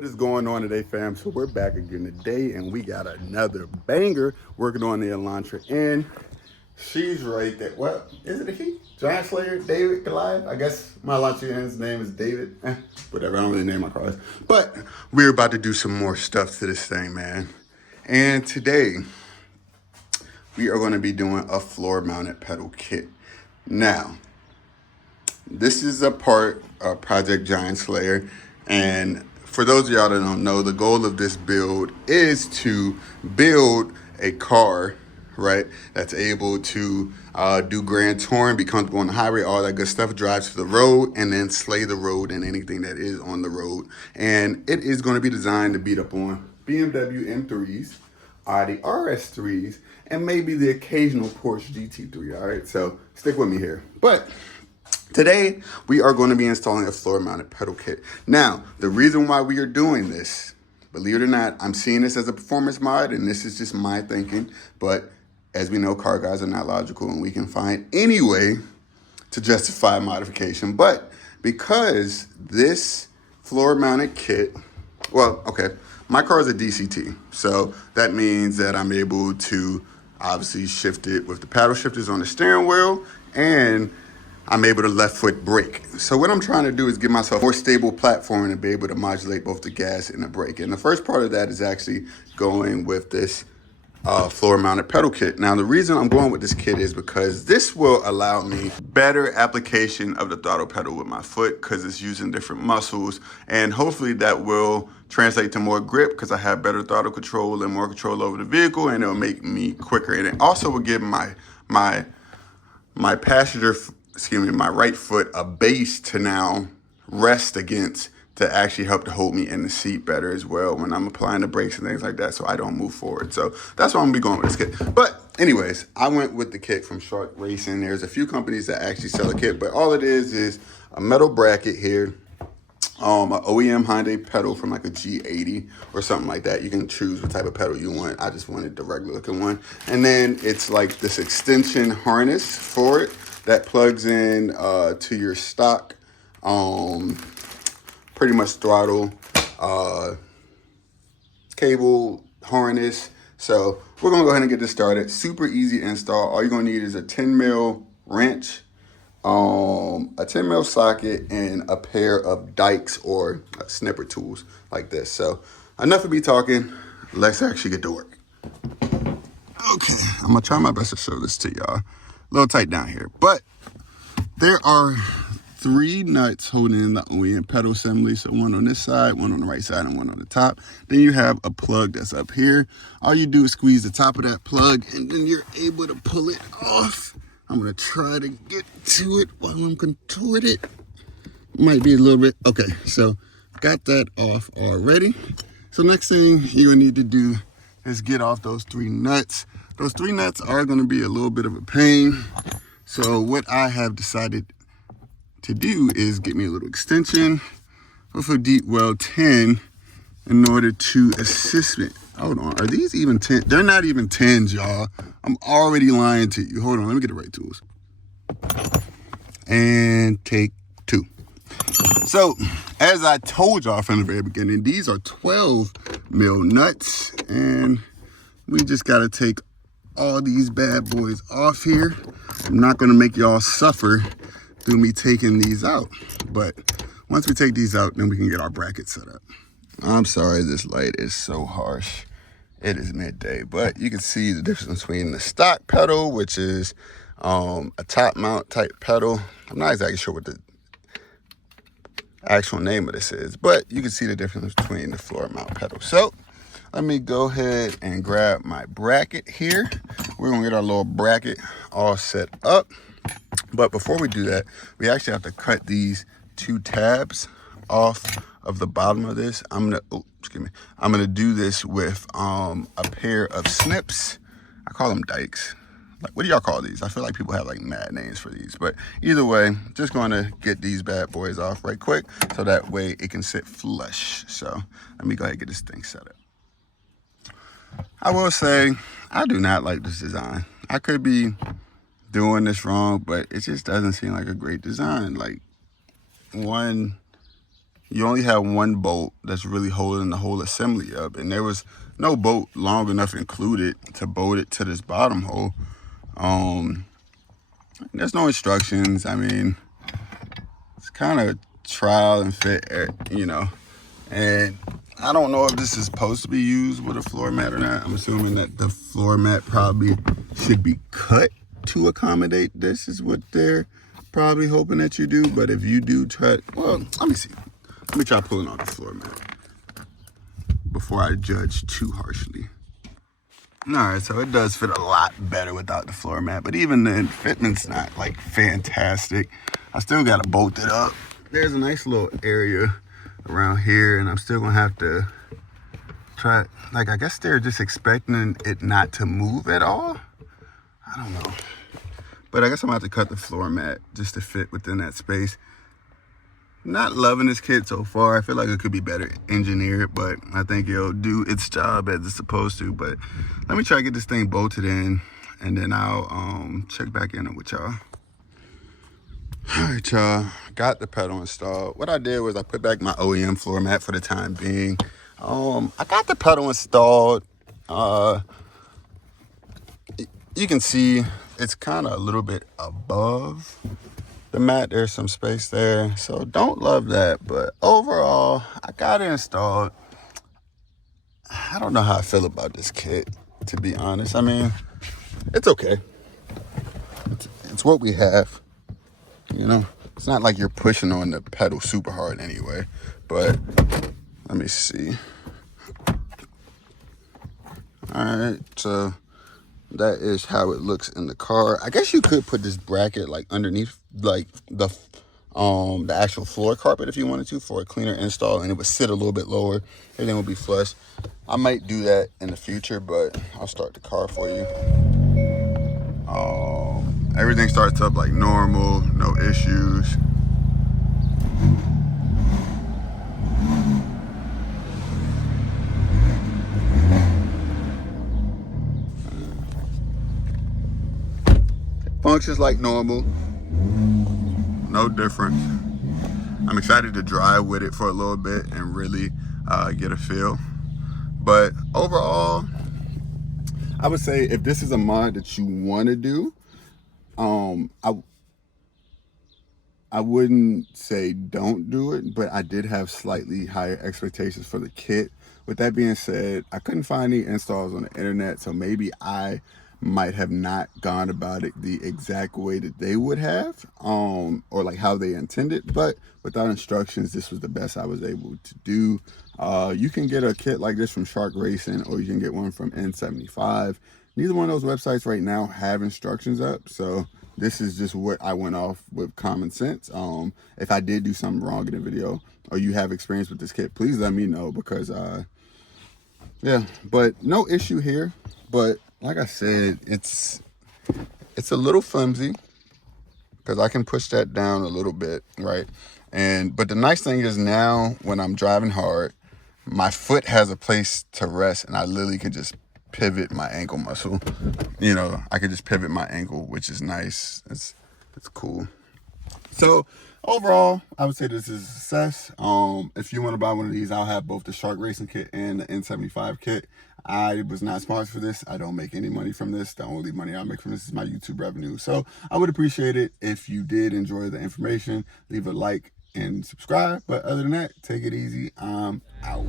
What is going on today, fam? So we're back again today, and we got another banger working on the Elantra N. She's right there. What is it? A he? Giant Slayer, David, Goliath. I guess my Elantra N's name is David. Whatever. I don't really name my cars, but we're about to do some more stuff to this thing, man. And today we are going to be doing a floor-mounted pedal kit. Now, this is a part of Project Giant Slayer, and for those of y'all that don't know, the goal of this build is to build a car, right, that's able to do grand touring, be comfortable on the highway, all that good stuff, drives to the road, and then slay the road and anything that is on the road. And it is going to be designed to beat up on BMW M3s, Audi RS3s, and maybe the occasional Porsche GT3, all right? So stick with me here. But today, we are going to be installing a floor-mounted pedal kit. Now, the reason why we are doing this, believe it or not, I'm seeing this as a performance mod, and this is just my thinking, but as we know, car guys are not logical, and we can find any way to justify modification. But because this floor-mounted kit, well, okay, my car is a DCT, so that means that I'm able to obviously shift it with the paddle shifters on the steering wheel, and I'm able to left foot brake. So what I'm trying to do is give myself a more stable platform and be able to modulate both the gas and the brake. And the first part of that is actually going with this floor mounted pedal kit. Now, the reason I'm going with this kit is because this will allow me better application of the throttle pedal with my foot, because it's using different muscles, and hopefully that will translate to more grip because I have better throttle control and more control over the vehicle, and it'll make me quicker. And it also will give my passenger, my right foot a base to now rest against, to actually help to hold me in the seat better as well when I'm applying the brakes and things like that, so I don't move forward. So that's why I'm gonna be going with this kit. But anyways, I went with the kit from Shark Racing. There's a few companies that actually sell a kit, but all it is a metal bracket here, an OEM Hyundai pedal from like a G80 or something like that. You can choose what type of pedal you want. I just wanted the regular looking one. And then it's like this extension harness for it that plugs in to your stock pretty much throttle cable harness. So we're gonna go ahead and get this started. Super easy install. All you're gonna need is a 10 mil wrench, a 10 mil socket, and a pair of dikes or snipper tools like this. So enough of me talking, let's actually get to work. Okay, I'm gonna try my best to show this to y'all. A little tight down here, but there are 3 nuts holding in the OEM pedal assembly. So one on this side, one on the right side, and one on the top. Then you have a plug that's up here. All you do is squeeze the top of that plug, and then you're able to pull it off. I'm gonna try to get to it while I'm contouring it. Might be a little bit, okay, so got that off already. So next thing you're gonna need to do is get off those 3 nuts. Those 3 nuts are gonna be a little bit of a pain. So what I have decided to do is get me a little extension with a deep well 10 in order to assist me. Hold on, are these even 10? They're not even 10s, y'all. I'm already lying to you. Hold on, let me get the right tools. And take 2. So, as I told y'all from the very beginning, these are 12 mil nuts, and we just gotta take all these bad boys off here. I'm not gonna make y'all suffer through me taking these out, but once we take these out, then we can get our bracket set up. I'm sorry this light is so harsh. It is midday, but you can see the difference between the stock pedal, which is a top mount type pedal. I'm not exactly sure what the actual name of this is, but you can see the difference between the floor mount pedal. So let me go ahead and grab my bracket here. We're gonna get our little bracket all set up. But before we do that, we actually have to cut these 2 tabs off of the bottom of this. I'm gonna do this with a pair of snips. I call them dikes. Like, what do y'all call these? I feel like people have like mad names for these, but either way, just gonna get these bad boys off right quick so that way it can sit flush. So let me go ahead and get this thing set up. I will say, I do not like this design. I could be doing this wrong, but it just doesn't seem like a great design. Like, one you only have one bolt that's really holding the whole assembly up, and there was no bolt long enough included to bolt it to this bottom hole. There's no instructions. I mean, it's kind of trial and fit, you know. And I don't know if this is supposed to be used with a floor mat or not. I'm assuming that the floor mat probably should be cut to accommodate this, is what they're probably hoping that you do. But if you do try, well, let me see. Let me try pulling off the floor mat before I judge too harshly. All right, so it does fit a lot better without the floor mat, but even the fitment's not like fantastic. I still got to bolt it up. There's a nice little area around here, and I'm still gonna have to try. Like, I guess they're just expecting it not to move at all. I don't know, but I guess I'm gonna have to cut the floor mat just to fit within that space. Not loving this kit so far. I feel like it could be better engineered, but I think it'll do its job as it's supposed to. But let me try to get this thing bolted in, and then I'll check back in with y'all. All right, y'all, got the pedal installed. What I did was I put back my OEM floor mat for the time being. I got the pedal installed. You can see it's kind of a little bit above the mat. There's some space there, so don't love that, but overall I got it installed. I don't know how I feel about this kit, to be honest. I mean, it's okay. It's what we have, you know. It's not like you're pushing on the pedal super hard anyway. But let me see. All right, so that is how it looks in the car. I guess you could put this bracket like underneath like the actual floor carpet if you wanted to, for a cleaner install, and it would sit a little bit lower. Everything would be flush. I might do that in the future, but I'll start the car for you. Everything starts up like normal, no issues. Functions like normal, no difference. I'm excited to drive with it for a little bit and really get a feel. But overall, I would say if this is a mod that you want to do, I wouldn't say don't do it, but I did have slightly higher expectations for the kit. With that being said, I couldn't find any installs on the internet, so maybe I might have not gone about it the exact way that they would have, or like how they intended. But without instructions, this was the best I was able to do. You can get a kit like this from Shark Racing, or you can get one from N75. Neither one of those websites right now have instructions up, so this is just what I went off with common sense. If I did do something wrong in the video, or you have experience with this kit, please let me know, because yeah, but no issue here. But like I said, it's a little flimsy, because I can push that down a little bit, right? But the nice thing is, now when I'm driving hard, my foot has a place to rest, and I literally can just pivot my ankle muscle. You know, I could just pivot my ankle, which is nice. It's cool. So overall, I would say this is a success. If you want to buy one of these, I'll have both the Shark Racing kit and the N75 kit. I was not sponsored for this. I don't make any money from this. The only money I make from this is my YouTube revenue. So I would appreciate it if you did enjoy the information. Leave a like and subscribe. But other than that, take it easy. I'm out.